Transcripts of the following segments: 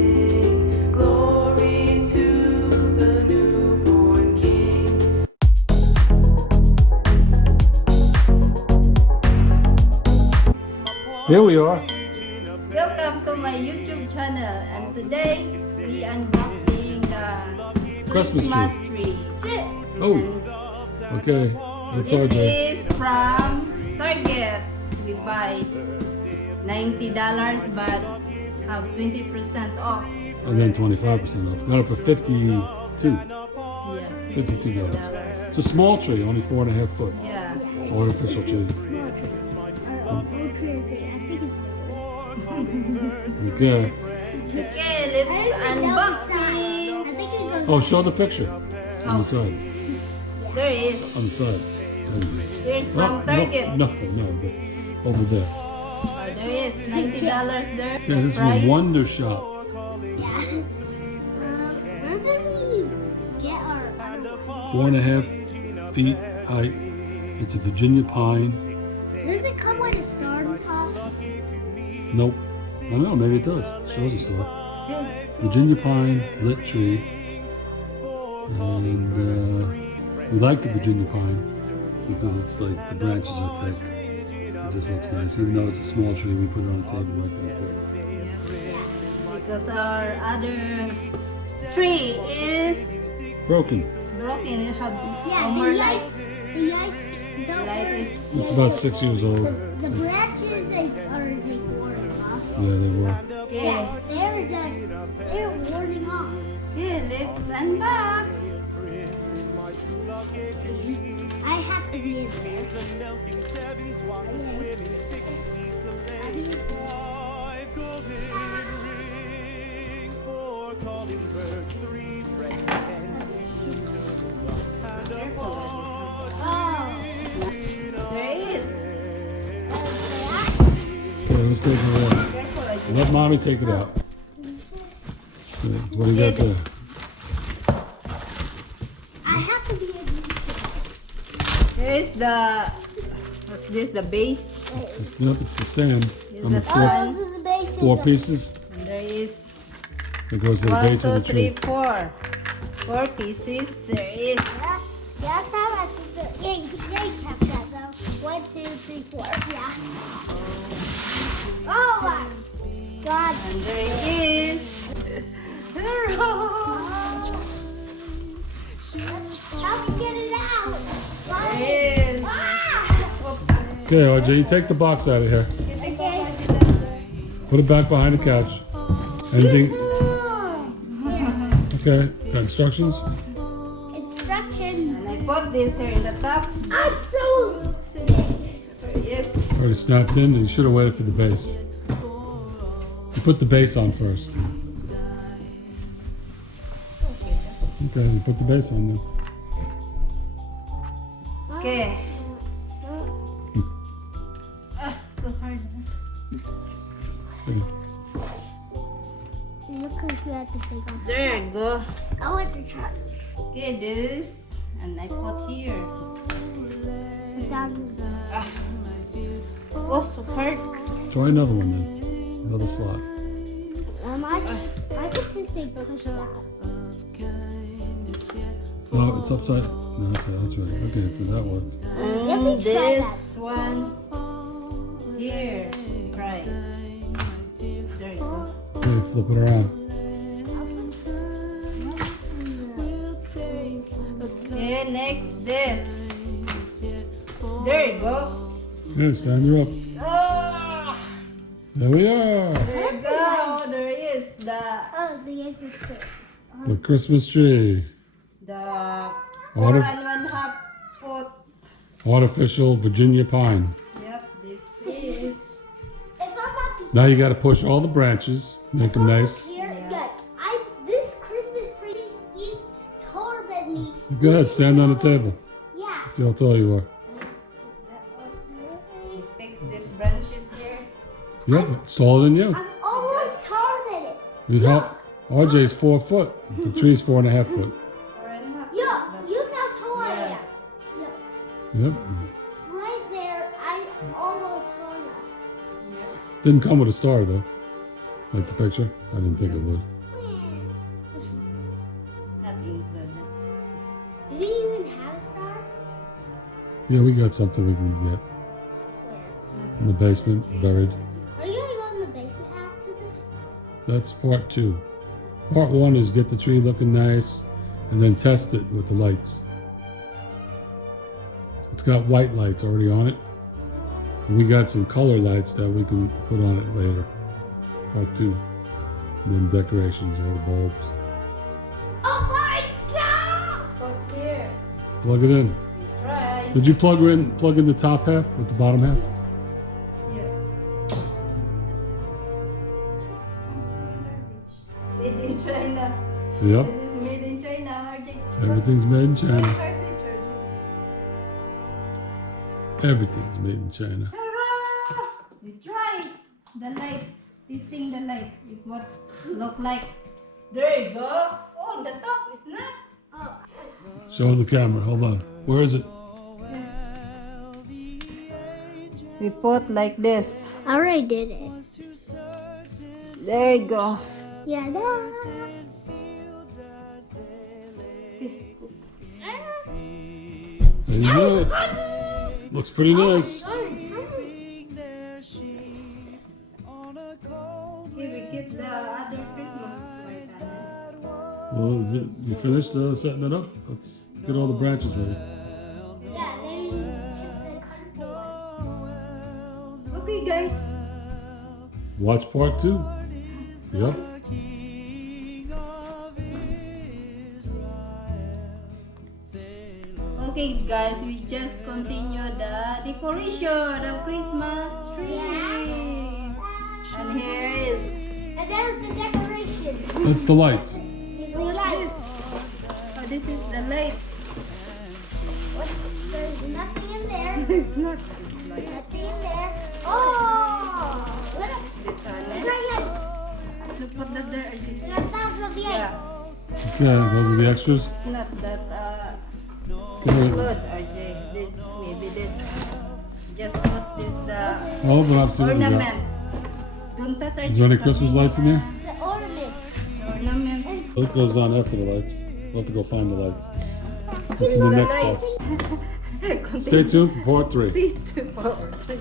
sing glory to the newborn King. Here we are. Welcome to my YouTube channel, and today we unboxing the Christmas tree. Oh, okay. That's This RJ. is from Target. We buy $90 but have 20% off. And then 25% off. Got it for 52. Yeah. $52. It's a small tree, only 4.5 foot. Yeah. Artificial tree. Okay. Okay, let's unboxing. Oh, show the picture on the side. There is. On the side. There's Oh, from Target. no, but over there. Oh, there is $90 there. Yeah, this is Price. from Wondershop. Yeah. Where did we get our 4.5 feet height. It's a Virginia pine. Does it come with a star on top? Nope. I don't know, maybe it does. Shows a star. Virginia pine, lit tree. And we like the Virginia pine because it's like the branches are thick. It just looks nice. Even though it's a small tree, we put it on a table like that. Because our other tree is Broken. broken. It have Yeah, no more the lights. Light is It's about 6 years old. The branches are like worn off. Yeah, they were. okay. They're warning off. Okay, let's unbox. I have to be in there. Oh. There is. Okay, let's take it out. Careful, I Let mommy take it out. Okay, what do you got there? I have to be in There is the, what's this, the base. Yep, it's the stand. Here's On the the floor. stand. the base. 4 pieces. And there is It goes to the 1, base 2, of the 3, tree. 4. 4 pieces. There is. That's how I think that. Yeah, you kept that though. 1, 2, 3, 4. Yeah. Oh my God. And there is the rose. Help me get it out. There is. Ah! Okay, RJ, you take the box out of here. Okay. Put it back behind the couch. Anything? Okay, got instructions? Instructions. And I put this here in the top. I'm so. Yes. Already snapped in, and you should have waited for the base. You put the base on first. Okay, you put the base on then. Okay. So hard. Okay. Look like you have to take off. There you go. I want to try. Okay, this. And I put here. Oh, so hard. Try another one then. Another slot. I could just say push out. No, it's upside. No, that's right. Okay, so that one. Let me And try this one here. Right. There you go. Okay, flip it around. Okay, next this. There you go. Okay, stand her up. Oh, There we are. there you go. There is Oh, the answer sticks. The Christmas tree. the What 4.5 foot. Artificial Virginia pine. Yep, this is. If I'm up Now you got to push all the branches, make them nice. here, good. This Christmas tree is taller than me. Go ahead, stand on the table. Yeah. See how tall you are. Fix these branches here. Yep, it's taller than you. I'm almost taller than it. RJ's 4 foot. The tree's 4.5 foot. 4.5. Look, look how tall I Yeah. am. Look, Yep. right there, I almost saw that. Didn't come with a star though. Like the picture? I didn't think it would. Not included. Do we even have a star? Yeah, we got something we can get. Where? In the basement, buried. Are you gonna go in the basement after this? That's part 2. Part 1 is get the tree looking nice and then test it with the lights. It's got white lights already on it. And we got some color lights that we can put on it later. Part 2. And then decorations, all the bulbs. Oh my god! Put here. Plug it in. Try. Did you plug in the top half with the bottom half? Yeah. Made in China. Yep. This is made in China, RJ. Everything's made in China. Cartridge, RJ. Everything's made in China. Ta-ra! You try the light. Testing the light. It what look like. There you go. Oh, the top is not. Oh, Show the camera. Hold on. Where is it? We put like this. I already did it. There you go. Yeah, that. There you go. Looks pretty nice. Here we get the other Christmas light. Well, you finished setting it up? Let's get all the branches ready. Yeah, then you cut the colorful. Okay, guys. Watch part 2. Yep. Okay, guys. We just continue the decoration of Christmas tree. And here is. And there's the decoration. That's the lights. The What's lights. this? Oh, this is the light. There's nothing in there. It's not this light. Nothing in there. Oh! Look. This Look light. at lights. Look what the there. We got thousands of lights. Okay, those are the extras. It's not that Okay. good, RJ. This maybe this. Just put this the Oh, but I've seen what we got. ornament. Don't touch RJ. Is there any Christmas lights in there? The ornaments. Ornament. It goes on after the lights. We'll have to go find the lights. It's This in the is next light. box. Continue. Stay tuned for part 3. Stay tuned for part three.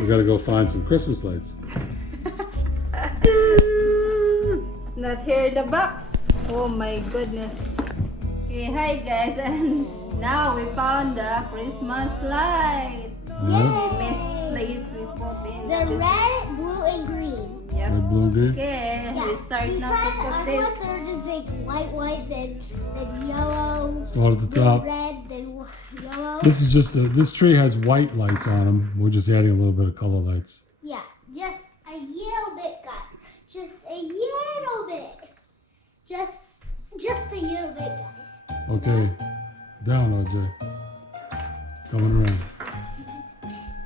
We gotta go find some Christmas lights. It's not here in the box. Oh my goodness. Okay, hi guys, and now we found the Christmas light. Yeah. Misplaced we put in The this- red, blue, and green. Yep. Red, blue, green. Okay, we start now to I put thought this. they're just like white, then yellow, Start at the then top. red, then yellow. This is just this tree has white lights on them. We're just adding a little bit of color lights. Yeah, just a little bit, guys. Just a little bit. Just a little bit, guys. Okay, down, OJ. Coming around.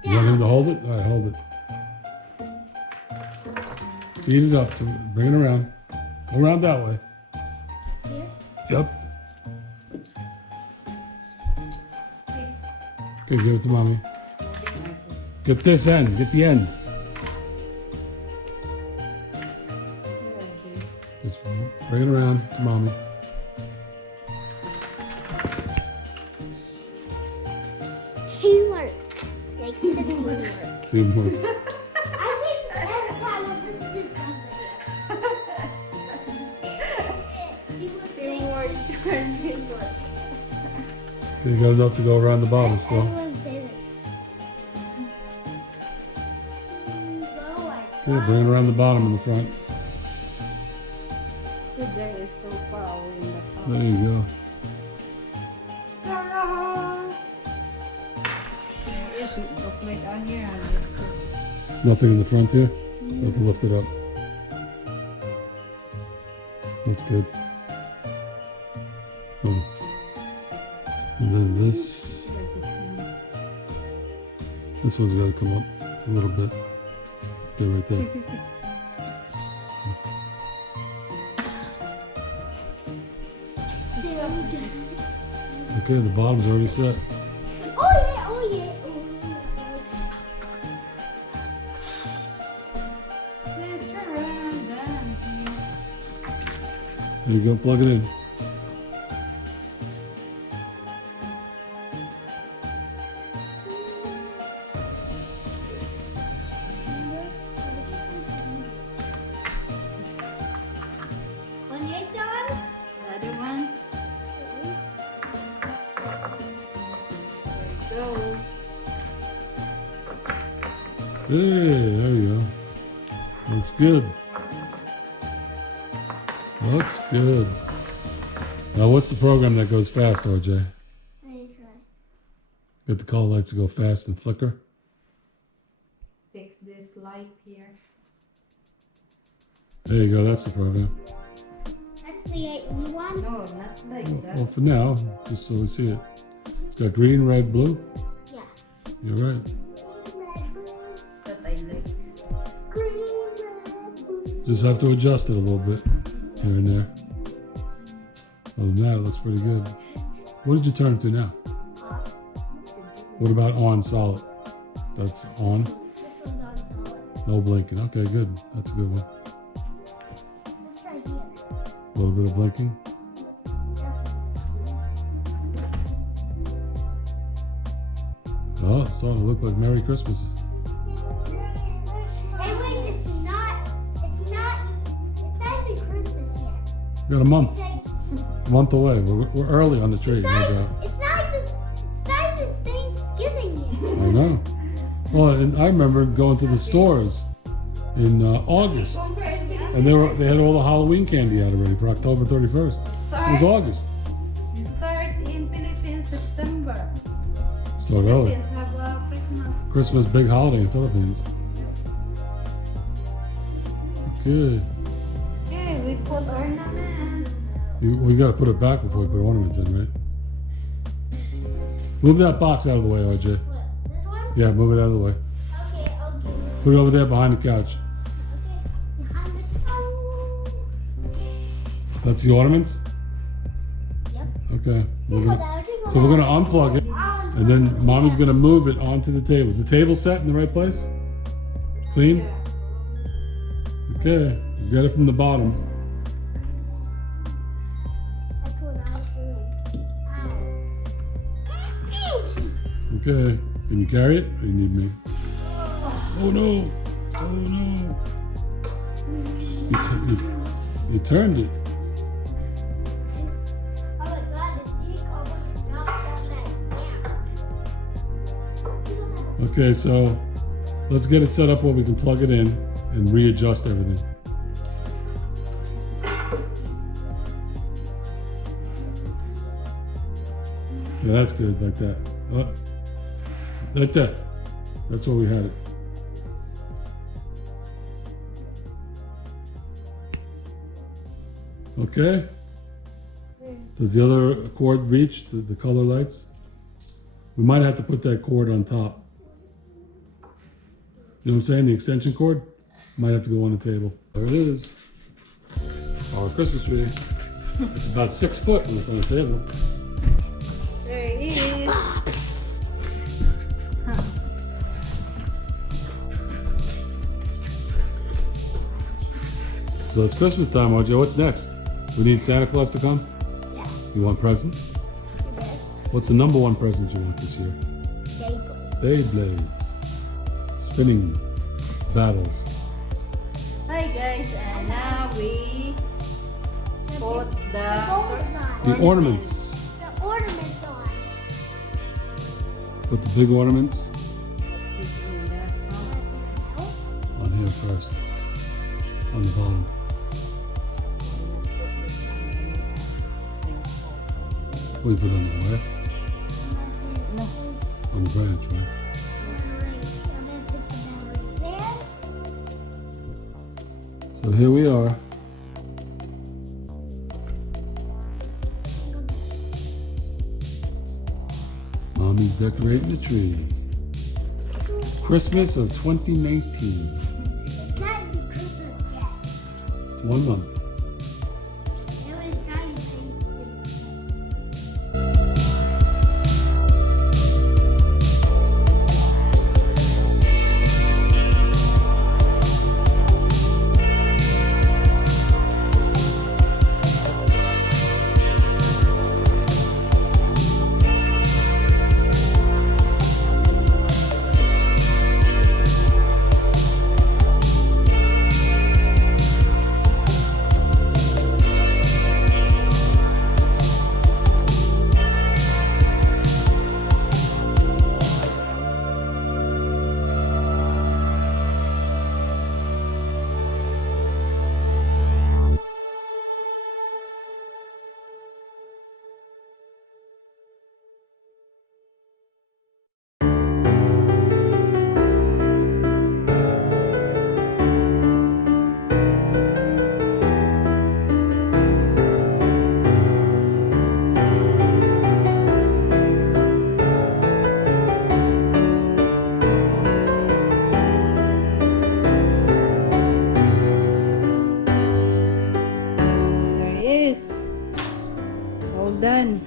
You want him to hold it? All right, hold it. Feed it up. Bring it around. Go around that way. Here. Yep. Okay, give it to mommy. Get this end. Get the end. Just bring it around to mommy. Teamwork. Makes the teamwork. Teamwork. I think that's kind of this is Teamwork. Teamwork. You got enough to go around the bottom still. Everyone say this. Go like Okay, bring it around the bottom in the front. The day is so far away in the house. There you go. Ta-da! It look like on here on this side. Nothing in the front here? You have to lift it up. That's good. Oh. And then this one's got to come up a little bit. Okay, right there. Okay, the bottom's already set. oh yeah, oh yeah. Oh, Let's There you go, plug it in. When it's on, The other one. There you go. Hey, there you go. Looks good. Looks good. Now, what's the program that goes fast, RJ? Get the color lights to go fast and flicker. Fix this light here. There you go, that's the program. that's the 8E one. No, not like Well, that. for now, just so we see it. It's got green, red, blue. Yeah. You're right. That I like. Green, red, blue. Just have to adjust it a little bit here and there. Other than that, it looks pretty good. What did you turn it to now? What about on solid? That's on. This one's on solid. No blinking. Okay, good. That's a good one. This right here. A little bit of blinking. Oh, it's starting to look like Merry Christmas. Hey, wait, it's not even Christmas yet. We got a month. It's like, Month away. We're early on the tree, no doubt. it's not even Thanksgiving yet. I know. Well, and I remember going to the stores in August, and they had all the Halloween candy out already for October 31st. It was August. You start in Philippines September. Start early. Philippines have a Christmas. Christmas big holiday in Philippines. Good. Okay, we put ornament. We got to put it back before we put ornaments in, right? Move that box out of the way, RJ. What, this one? Yeah, move it out of the way. Okay. Put it over there behind the couch. Okay. Behind the couch. That's the ornaments? Yep. Okay. Yeah, So we're gonna unplug it, and then Mommy's gonna move it onto the table. Is the table set in the right place? Clean? Okay. Get it from the bottom. That's what I was doing. Ow. Okay. Can you carry it, or you need me? Oh no! Oh no! You turned it. Oh my god, the ink almost knocked out that. Okay, so let's get it set up where we can plug it in and readjust everything. Yeah, that's good, like that. Like that. That's where we had it. Okay. Does the other cord reach the color lights? We might have to put that cord on top. You know what I'm saying? The extension cord might have to go on the table. There it is. Our Christmas tree. It's about 6 foot when it's on the table. There it is. So it's Christmas time, RJ. What's next? We need Santa Claus to come? Yeah. You want presents? This. What's the number one present you want this year? Beyblades. Spinning battles. Hi guys, and now we put The ornaments. The ornaments on. Put the big ornaments in the on here first. On the bottom. What do you put on the left? No. On the branch, right? So here we are. Mommy's decorating the tree. Christmas of 2019. It's not even Christmas yet. It's 1 month. It was not even Thanksgiving. done.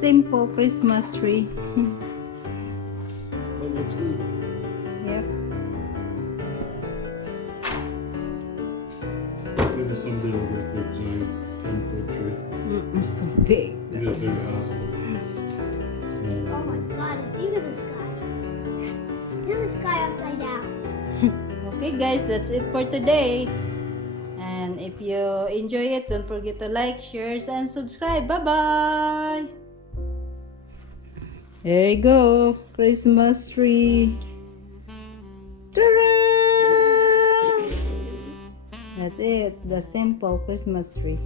Simple Christmas tree. That looks good. Yep. Maybe someday we'll get a big giant 10-foot tree. So big. We get a big house. Oh my god, look at the sky. Look at the sky upside down. Okay guys, that's it for today. And if you enjoy it, don't forget to like, share, and subscribe. Bye-bye! There you go, Christmas tree. Ta-da! That's it, the simple Christmas tree.